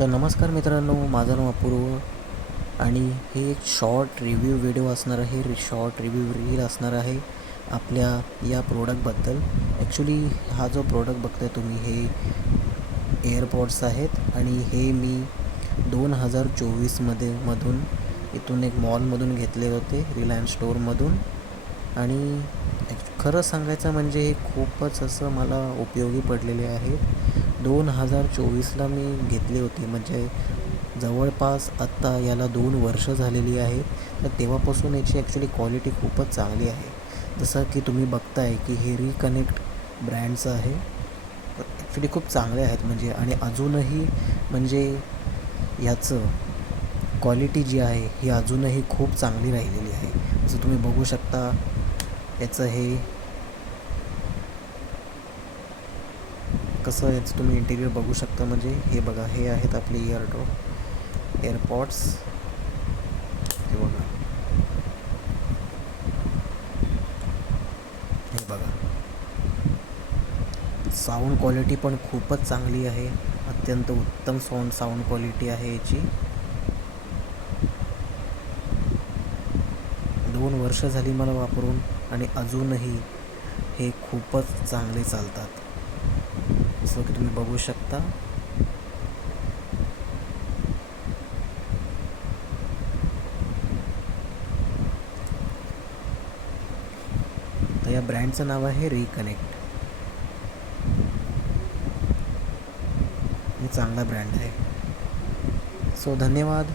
तर नमस्कार मित्रांनो, माझं नाव अपूर्व आणि हे एक शॉर्ट रिव्ह्यू व्हिडिओ असणार आहे. शॉर्ट रिव्ह्यू रील असणार आहे आपल्या या प्रोडक्टबद्दल. ॲक्च्युली हा जो प्रोडक्ट बघताय तुम्ही हे एअरपॉड्स आहेत आणि हे मी 2024 मधून इथून एक मॉलमधून घेतले होते, रिलायन्स स्टोअरमधून. आणि खरं सांगायचं म्हणजे हे खूपच असं मला उपयोगी पडलेले आहेत. 2024ला मी घेतली होती, म्हणजे जवळपास आत्ता याला 2 वर्ष झालेली आहेत. तर तेव्हापासून याची ॲक्च्युली क्वालिटी खूपच चांगली आहे. जसं की तुम्ही बघताय की हे रिकनेक्ट ब्रँडचं आहे. ॲक्च्युली खूप चांगले आहेत म्हणजे, आणि अजूनही म्हणजे ह्याचं क्वालिटी जी आहे ही अजूनही खूप चांगली राहिलेली आहे. जसं तुम्ही बघू शकता याचं हे कसं, याचं तुम्ही इंटिरियर बघू शकता. म्हणजे हे बघा, हे आहेत आपले एअरपॉड्स. हे बघा, हे बघा, साऊंड क्वालिटी पण खूपच चांगली आहे. अत्यंत उत्तम साऊंड क्वालिटी आहे याची. 2 वर्ष झाली मला वापरून आणि अजूनही हे खूपच चांगले चालतात, जसं की तुम्ही बघू शकता. तर या ब्रँडचं नाव आहे रिकनेक्ट. हे चांगला ब्रँड आहे. सो धन्यवाद.